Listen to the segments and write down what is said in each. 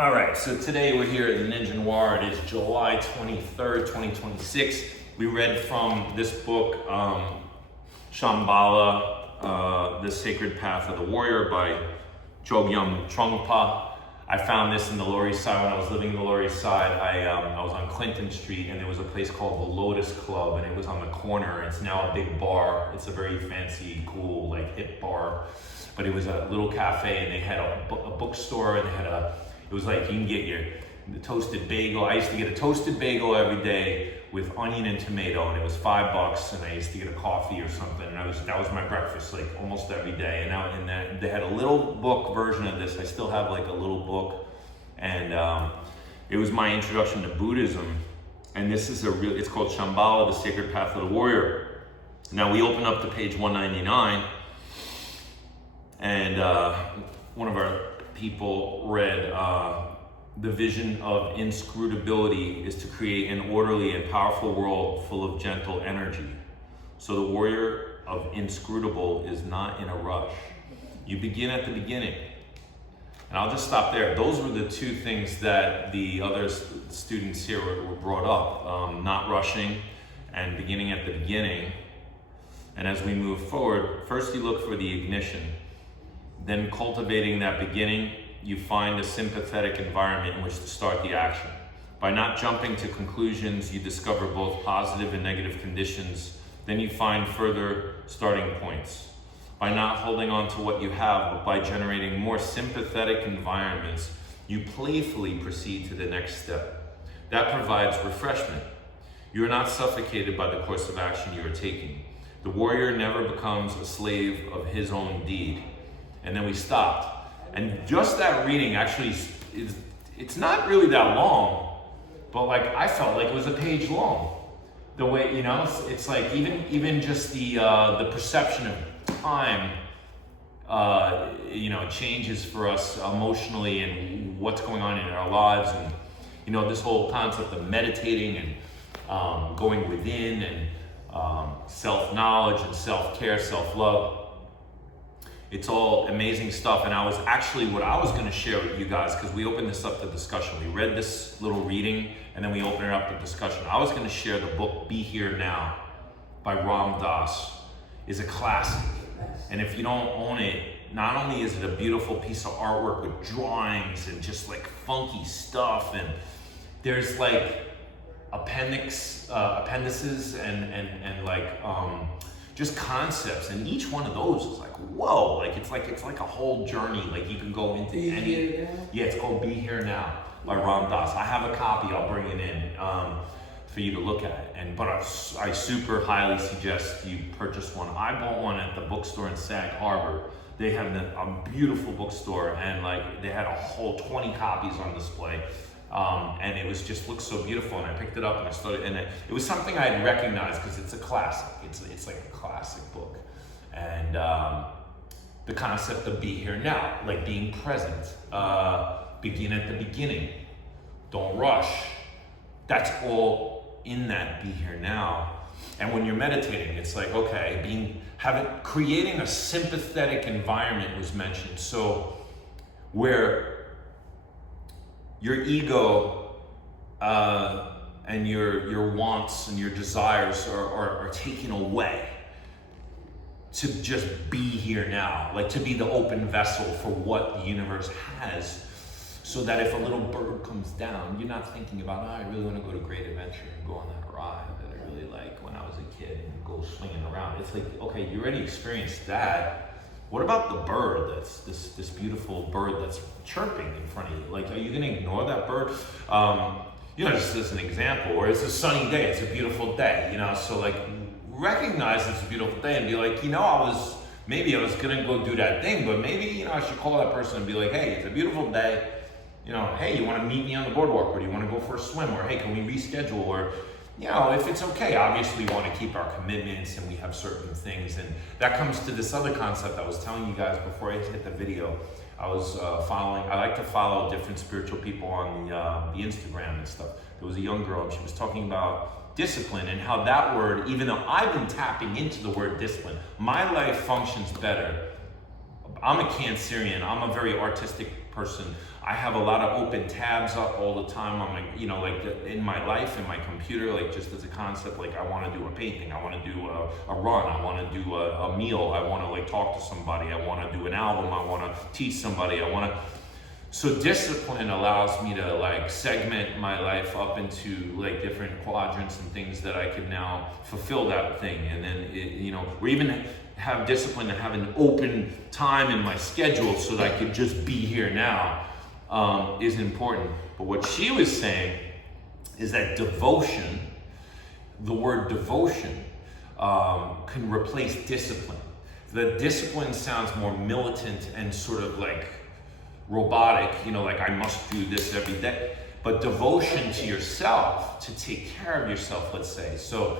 All right, so today we're here at the Ninja Noir. It is July 23rd, 2026. We read from this book, Shambhala, The Sacred Path of the Warrior by Chogyam Trungpa. I found this in the Lower East Side when I was living in the Lower East Side. I was on Clinton Street and there was a place called the Lotus Club and it was on the corner. It's now a big bar. It's a very fancy, cool, like hip bar. But it was a little cafe and they had a bookstore and they had it was like you can get the toasted bagel. I used to get a toasted bagel every day with onion and tomato, and it was $5. And I used to get a coffee or something, and that was my breakfast like almost every day. And they had a little book version of this. I still have like a little book, and it was my introduction to Buddhism. And this is it's called Shambhala, The Sacred Path of the Warrior. Now we open up to page 199, and one of our people read, the vision of inscrutability is to create an orderly and powerful world full of gentle energy. So the warrior of inscrutable is not in a rush. You begin at the beginning. And I'll just stop there. Those were the two things that the other students here were brought up. Not rushing and beginning at the beginning. And as we move forward, first you look for the ignition. Then cultivating that beginning, you find a sympathetic environment in which to start the action. By not jumping to conclusions, you discover both positive and negative conditions. Then you find further starting points. By not holding on to what you have, but by generating more sympathetic environments, you playfully proceed to the next step. That provides refreshment. You are not suffocated by the course of action you are taking. The warrior never becomes a slave of his own deed. And then we stopped. And just that reading actually it's not really that long, but like I felt like it was a page long. The way, it's like even just the perception of time, changes for us emotionally and what's going on in our lives. And, this whole concept of meditating and going within and self-knowledge and self-care, self-love. It's all amazing stuff, and what I was going to share with you guys, because we opened this up to discussion. We read this little reading, and then we opened it up to discussion. I was going to share the book Be Here Now by Ram Dass. It's a classic, and if you don't own it, not only is it a beautiful piece of artwork with drawings and just like funky stuff, and there's like appendices and just concepts, and each one of those is like, whoa, like it's like a whole journey. Like you can go into any. Yeah, it's called Be Here Now by Ram Dass. I have a copy. I'll bring it in for you to look at. But I super highly suggest you purchase one. I bought one at the bookstore in Sag Harbor. They have a beautiful bookstore, and like they had a whole 20 copies on display. And it was just looked so beautiful, and I picked it up and I started, and it was something I had recognized because it's a classic. It's like a classic book, and the concept of be here now, like being present, begin at the beginning, don't rush. That's all in that be here now. And when you're meditating, it's like, okay, creating a sympathetic environment was mentioned. So where your ego and your wants and your desires are taken away to just be here now, like to be the open vessel for what the universe has, so that if a little bird comes down, you're not thinking about, I really want to go to Great Adventure and go on that ride that I really like when I was a kid and go swinging around. It's like, okay, you already experienced that. What about the bird that's this beautiful bird that's chirping in front of you? Like, are you going to ignore that bird? Just as an example, or it's a sunny day, it's a beautiful day, so like recognize it's a beautiful day and be like, I was going to go do that thing, but maybe, I should call that person and be like, hey, it's a beautiful day. Hey, you want to meet me on the boardwalk, or do you want to go for a swim, or hey, can we reschedule, or if it's okay. Obviously we want to keep our commitments and we have certain things, and that comes to this other concept I was telling you guys before I hit the video. I like to follow different spiritual people on the Instagram and stuff. There was a young girl and she was talking about discipline and how that word, even though I've been tapping into the word discipline, my life functions better I'm a Cancerian. I'm a very artistic person. I have a lot of open tabs up all the time on my, in my life, in my computer, like just as a concept, like I want to do a painting, I want to do a run, I want to do a meal, I want to like talk to somebody, I want to do an album, I want to teach somebody, so discipline allows me to like segment my life up into like different quadrants and things that I can now fulfill that thing. And then, or even have discipline to have an open time in my schedule so that I could just be here now. Is important. But what she was saying is that devotion, the word devotion, can replace discipline. The discipline sounds more militant and sort of like robotic, like I must do this every day. But devotion to yourself, to take care of yourself, let's say. So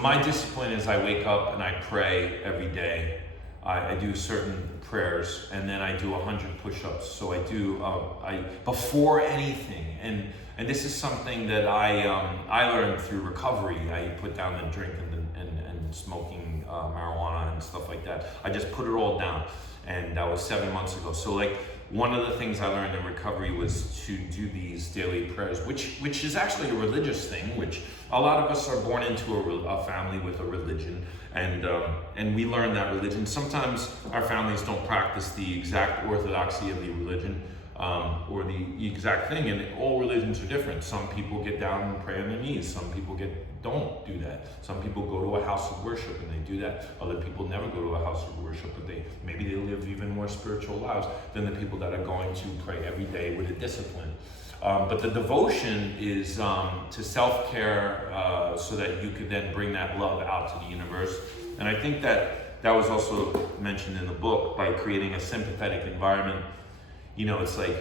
my discipline is I wake up and I pray every day. I do certain prayers, and then I do 100 push-ups. So I do, before anything, and this is something that I learned through recovery. I put down the drink and smoking marijuana and stuff like that. I just put it all down, and that was 7 months ago. So like one of the things I learned in recovery was to do these daily prayers, which is actually a religious thing, which a lot of us are born into a family with a religion. And we learn that religion. Sometimes our families don't practice the exact orthodoxy of the religion or the exact thing, and all religions are different. Some people get down and pray on their knees. Some people don't do that. Some people go to a house of worship and they do that. Other people never go to a house of worship, but maybe they live even more spiritual lives than the people that are going to pray every day with a discipline. But the devotion is to self-care so that you could then bring that love out to the universe. And I think that was also mentioned in the book, by creating a sympathetic environment. It's like,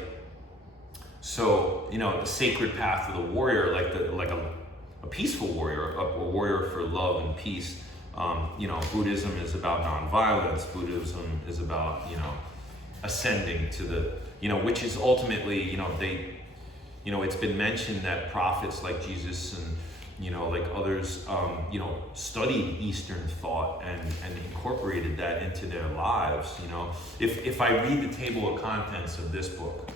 so, the sacred path of the warrior, like a peaceful warrior, a warrior for love and peace. Buddhism is about nonviolence. Buddhism is about, ascending to the, which is ultimately, it's been mentioned that prophets like Jesus and, like others, studied Eastern thought and incorporated that into their lives. If I read the table of contents of this book,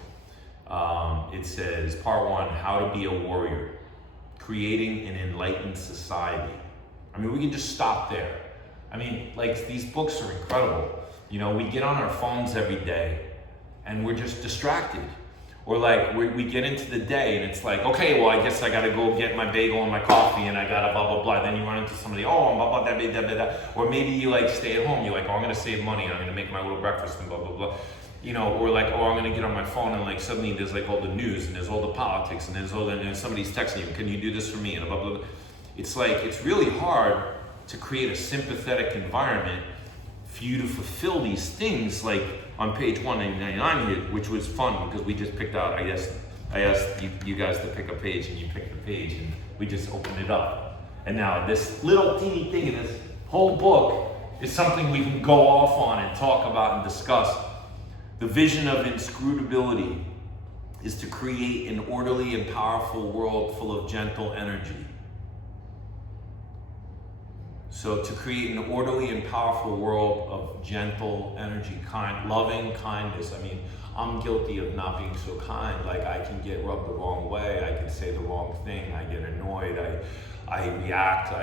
it says, part 1, how to be a warrior, creating an enlightened society. I mean, we can just stop there. I mean, like, these books are incredible. We get on our phones every day and we're just distracted. Or like we get into the day and it's like, okay, well, I guess I gotta go get my bagel and my coffee and I gotta blah, blah, blah. Then you run into somebody, oh, blah, blah, blah, blah, blah, blah. Or maybe you like stay at home. You're like, oh, I'm gonna save money and I'm gonna make my little breakfast and blah, blah, blah. Or like, oh, I'm gonna get on my phone and like suddenly there's like all the news and there's all the politics and and somebody's texting you, can you do this for me? And blah, blah, blah. It's like, it's really hard to create a sympathetic environment for you to fulfill these things, like on page 199 here, which was fun because we just picked out, I asked you guys to pick a page and you picked the page and we just opened it up. And now this little teeny thing in this whole book is something we can go off on and talk about and discuss. The vision of inscrutability is to create an orderly and powerful world full of gentle energy. So to create an orderly and powerful world of gentle energy, loving kindness. I mean, I'm guilty of not being so kind. Like, I can get rubbed the wrong way. I can say the wrong thing. I get annoyed. I react.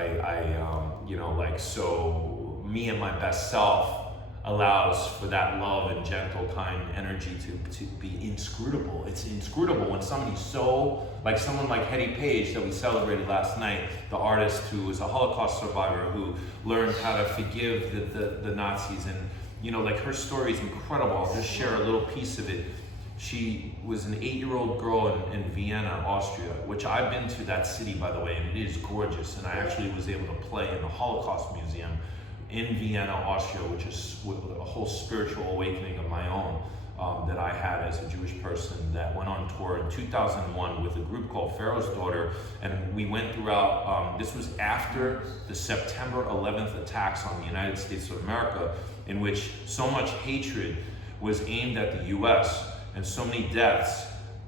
So me and my best self allows for that love and gentle, kind energy to be inscrutable. It's inscrutable when somebody's so, like someone like Hetty Page that we celebrated last night, the artist who was a Holocaust survivor who learned how to forgive the Nazis. And, like, her story is incredible. I'll just share a little piece of it. She was an 8-year-old girl in Vienna, Austria, which I've been to that city, by the way, and it is gorgeous. And I actually was able to play in the Holocaust Museum in Vienna, Austria, which is a whole spiritual awakening of my own that I had as a Jewish person, that went on tour in 2001 with a group called Pharaoh's Daughter. And we went throughout, this was after the September 11th attacks on the United States of America, in which so much hatred was aimed at the US and so many deaths.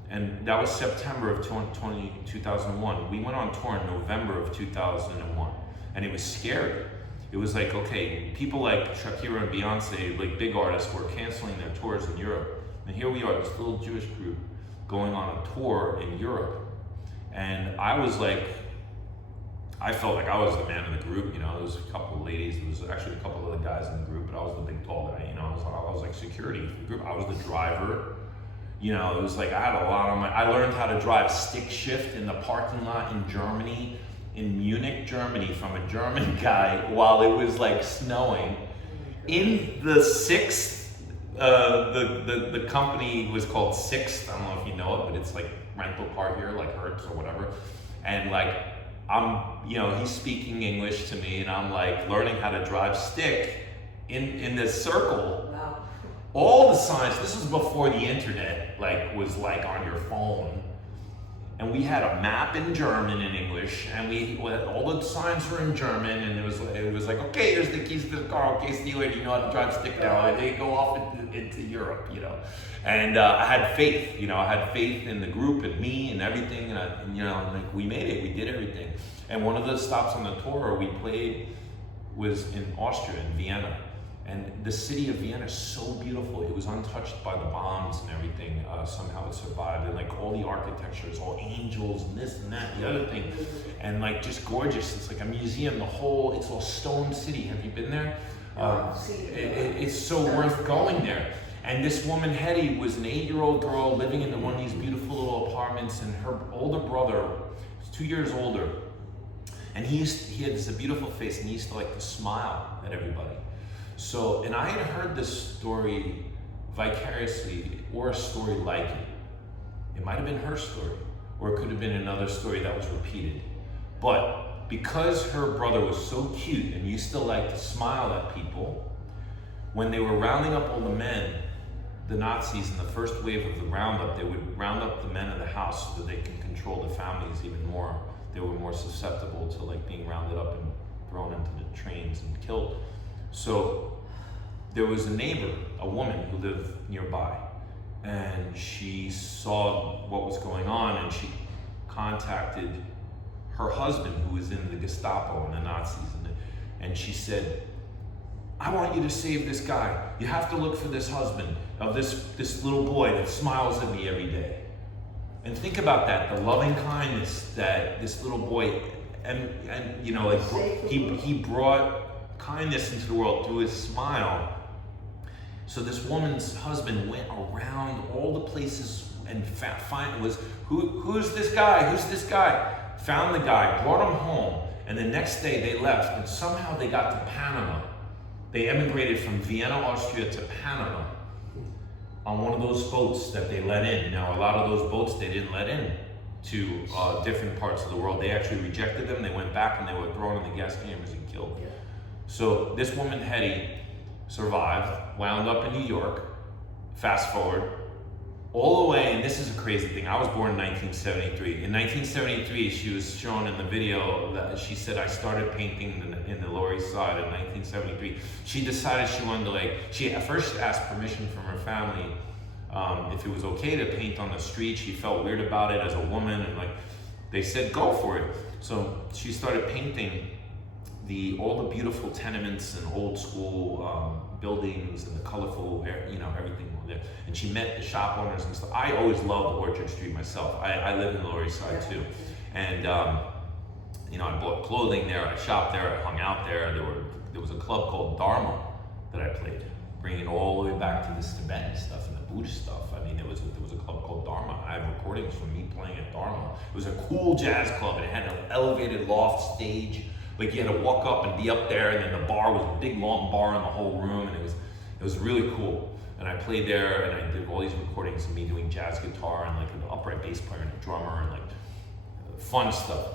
And that was September of 2001. We went on tour in November of 2001, and it was scary. it was like, okay, people like Shakira and Beyonce, like big artists, were canceling their tours in Europe. And here we are, this little Jewish group going on a tour in Europe. And I was like, I felt like I was the man of the group, you know. There was a couple of ladies, there was actually a couple of other guys in the group, but I was the big tall guy, you know. I was like security for the group. I was the driver. You know, it was like I had a lot on I learned how to drive stick shift in the parking lot in Germany, in Munich, Germany, from a German guy while it was like snowing. In the Sixth, the company was called Sixth. I don't know if you know it, but it's like rental car here, like Hertz or whatever. And like he's speaking English to me, and I'm like learning how to drive stick in this circle. Wow. All the signs, this is before the internet was like on your phone. And we had a map in German and English, and all the signs were in German, and it was like, okay, here's the keys to the car. Okay, Steeler, do you know how to drive stick now? And they go off into Europe, you know. And I had faith, you know. I had faith in the group and me and everything, and we made it. We did everything. And one of the stops on the tour we played was in Austria, in Vienna. And the city of Vienna is so beautiful. It was untouched by the bombs and everything. Somehow it survived. And like all the architecture is all angels and this and that and the other thing. And like just gorgeous. It's like a museum. It's all stone city. Have you been there? It's so worth going there. And this woman, Hetty, was an 8-year-old girl living in one of these beautiful little apartments. And her older brother was 2 years older. And he had this beautiful face, and he used to like to smile at everybody. So, and I had heard this story vicariously, or a story like it. It might have been her story, or it could have been another story that was repeated. But because her brother was so cute and used to like to smile at people, when they were rounding up all the men, the Nazis in the first wave of the roundup, they would round up the men of the house so that they can control the families even more. They were more susceptible to like being rounded up and thrown into the trains and killed. So there was a neighbor, a woman who lived nearby, and she saw what was going on, and she contacted her husband, who was in the Gestapo and the Nazis, and she said, I want you to save this guy. You have to look for this husband of this little boy that smiles at me every day. And think about that, the loving kindness that this little boy, and you know, like he brought kindness into the world through his smile. So this woman's husband went around all the places and who's this guy? Who's this guy? Found the guy, brought him home, and the next day they left, and somehow they got to Panama. They emigrated from Vienna, Austria to Panama on one of those boats that they let in. Now, a lot of those boats they didn't let in to different parts of the world. They actually rejected them. They went back and they were thrown in the gas chambers and killed. Yeah. So this woman, Hetty, survived, wound up in New York. Fast forward, all the way, and this is a crazy thing. I was born in 1973. In 1973, she was shown in the video that she said, I started painting in the Lower East Side in 1973. She decided she wanted to she at first asked permission from her family if it was okay to paint on the street. She felt weird about it as a woman, and they said, go for it. So she started painting all the beautiful tenements and old school buildings and the colorful, everything there. And she met the shop owners and stuff. I always loved Orchard Street myself. I live in the Lower East Side too. And, I bought clothing there, I shopped there, I hung out there. There was a club called Dharma that I played, bringing it all the way back to this Tibetan stuff and the Buddhist stuff. I mean, there was a club called Dharma. I have recordings from me playing at Dharma. It was a cool jazz club, and it had an elevated loft stage. Like you had to walk up and be up there, and then the bar was a big long bar in the whole room, and it was really cool. And I played there, and I did all these recordings of me doing jazz guitar and an upright bass player and a drummer and fun stuff.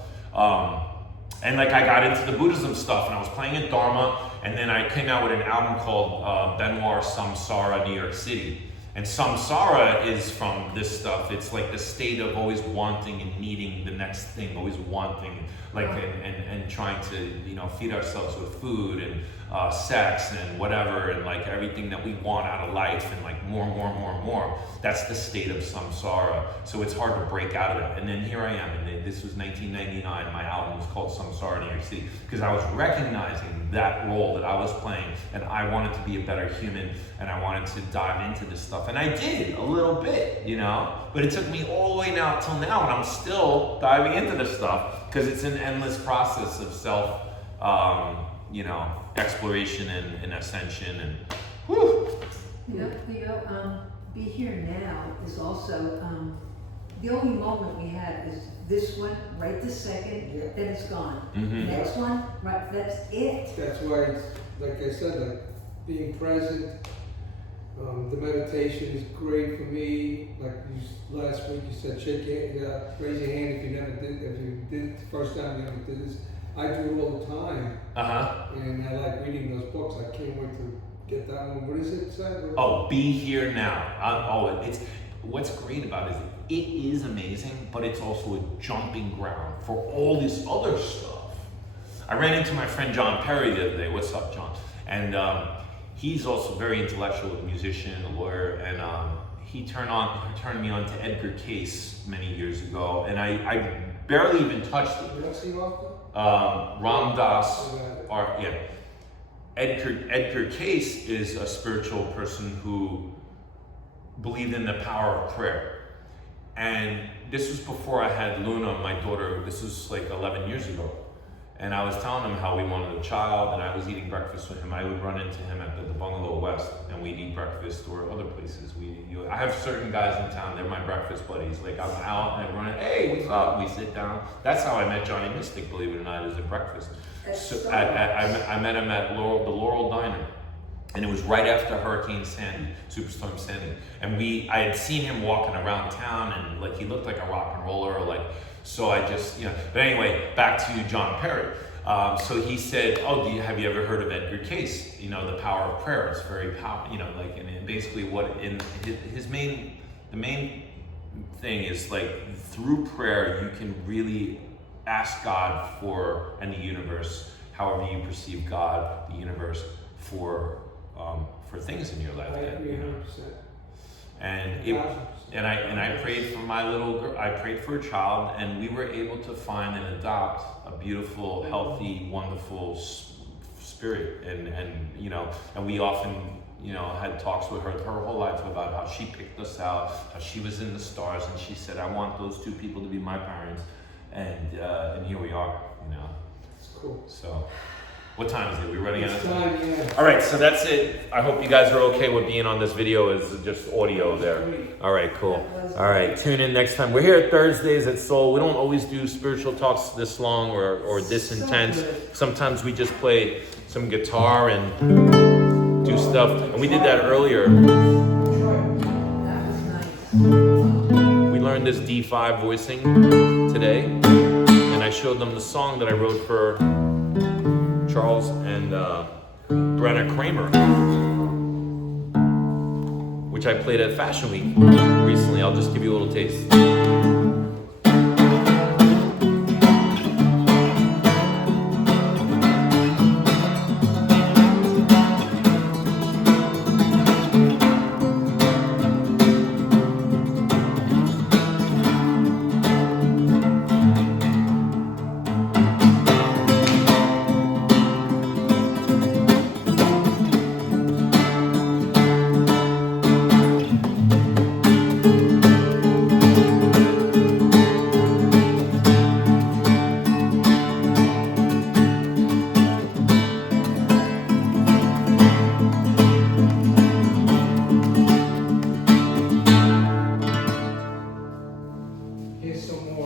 And I got into the Buddhism stuff, and I was playing at Dharma, and then I came out with an album called Noir Samsara, New York City. And samsara is from this stuff. It's like the state of always wanting and needing the next thing, always wanting, and trying to, feed ourselves with food. And sex and whatever, and like everything that we want out of life, and like more and more and more and more. That's the state of samsara. So it's hard to break out of it. And then here I am, and this was 1999. My album was called Samsara New York City, because I was recognizing that role that I was playing, and I wanted to be a better human, and I wanted to dive into this stuff, and I did a little bit, you know. But it took me all the way now till now, and I'm still diving into this stuff because it's an endless process of self, you know, exploration and ascension, and whew. Be Here Now is also, the only moment we have is this one, right this second, then it's gone. Mm-hmm. Next one, right, that's it. That's why it's, like I said, like being present. The meditation is great for me. Like last week you said, shake your hand, raise your hand if you did it the first time you ever did this. I do it all the time. And I like reading those books. I can't wait to get that one. What is it, Seth? Oh, Be Here Now. It's what's great about it is it is amazing, but it's also a jumping ground for all this other stuff. I ran into my friend John Perry the other day. What's up, John? And he's also very intellectual, a musician, a lawyer, and he turned me on to Edgar Cayce many years ago, and I barely even touched it. You don't see often? Ram Dass, Edgar Cayce is a spiritual person who believed in the power of prayer. And this was before I had Luna, my daughter. This was like 11 years ago. And I was telling him how we wanted a child, and I was eating breakfast with him. I would run into him at the Bungalow West, and we'd eat breakfast, or other places. I have certain guys in town, they're my breakfast buddies. Like I'm out and I run, hey, what's up? We sit down. That's how I met Johnny Mystic, believe it or not, is at breakfast. So I met him at the Laurel Diner, and it was right after Hurricane Sandy, Superstorm Sandy. And I had seen him walking around town, and like he looked like a rock and roller, or like, so I just, you know. But anyway, back to John Perry. So he said, oh, have you ever heard of Edgar Cayce? You know, the power of prayer. It's very powerful, you know, like, and basically the main thing is like through prayer, you can really ask God and the universe, however you perceive God, the universe, for things in your life. I agree 100%. And I prayed for my little girl. I prayed for a child, and we were able to find and adopt a beautiful, healthy, wonderful spirit. And you know, and we often, you know, had talks with her whole life about how she picked us out, how she was in the stars, and she said, I want those two people to be my parents. And here we are, you know. It's cool. So, what time is it? We running out of time? Yeah. All right, so that's it. I hope you guys are okay with being on this video as just audio there. All right, cool. All right, tune in next time. We're here Thursdays at Soul. We don't always do spiritual talks this long or this intense. Sometimes we just play some guitar and do stuff. And we did that earlier. That was nice. We learned this D5 voicing today. And I showed them the song that I wrote for Charles and Brenna Kramer, which I played at Fashion Week recently. I'll just give you a little taste.